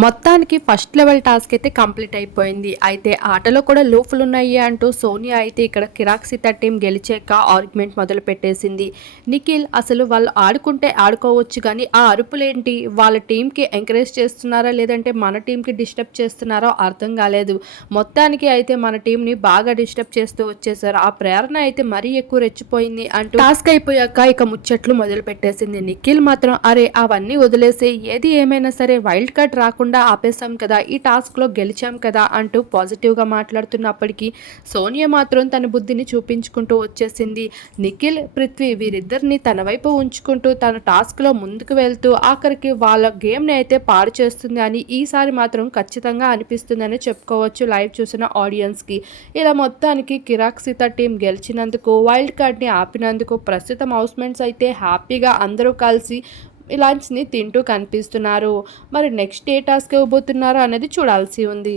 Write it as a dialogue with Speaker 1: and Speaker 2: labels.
Speaker 1: మొత్తానికి first level task అయితే complete అయిపోయింది. అయితే ఆటలో కూడా లూఫులు ఉన్నాయి అంటూ సోనియా అయితే ఇక్కడ కిరాక్ సీత టీం గెలిచాక ఆర్గ్యుమెంట్ మొదలు పెట్టేసింది. నిఖిల్ అసలు వాళ్ళు ఆడుకుంటే ఆడుకోవచ్చు కానీ ఆ అరుపులేంటి? వాళ్ళ టీంకి ఎంకరేజ్ చేస్తున్నారా? లేదంటే మన టీంకి డిస్టర్బ్ చేస్తున్నారో అర్థం కాలేదు. మొత్తానికి అయితే మన టీంని బాగా డిస్టర్బ్ చేస్తూ వచ్చేసారు. ఆ ప్రేరణ అయితే మరీ ఎక్కువ రెచ్చిపోయింది అంటూ టాస్క్ అయిపోయాక ఇక ముచ్చట్లు మొదలు పెట్టేసింది నిఖిల్ మాత్రం అరే అవన్నీ వదిలేసి ఏది ఏమైనా సరే వైల్డ్ కార్డ్ రాకుండా ఆపేసాం కదా ఈ టాస్క్లో గెలిచాం కదా అంటూ పాజిటివ్గా మాట్లాడుతున్నప్పటికీ సోనియా మాత్రం తన బుద్ధిని చూపించుకుంటూ వచ్చేసింది. నిఖిల్ పృథ్వీ వీరిద్దరిని తన వైపు ఉంచుకుంటూ తన టాస్క్లో ముందుకు వెళ్తూ ఆఖరికి వాళ్ళ గేమ్ని అయితే పాడు చేస్తుంది అని ఈసారి మాత్రం ఖచ్చితంగా అనిపిస్తుందని చెప్పుకోవచ్చు లైవ్ చూసిన ఆడియన్స్కి ఇలా మొత్తానికి కిరాక్ సీత టీం గెలిచినందుకు వైల్డ్ కార్డ్ని ఆపినందుకు ప్రస్తుతం హౌస్మెంట్స్ అయితే హ్యాపీగా అందరూ కలిసి ఇలాంటిని తింటూ కనిపిస్తున్నారు. మరి నెక్స్ట్ ఏ టాస్క్ ఇవ్వబోతున్నారో అనేది చూడాల్సి ఉంది.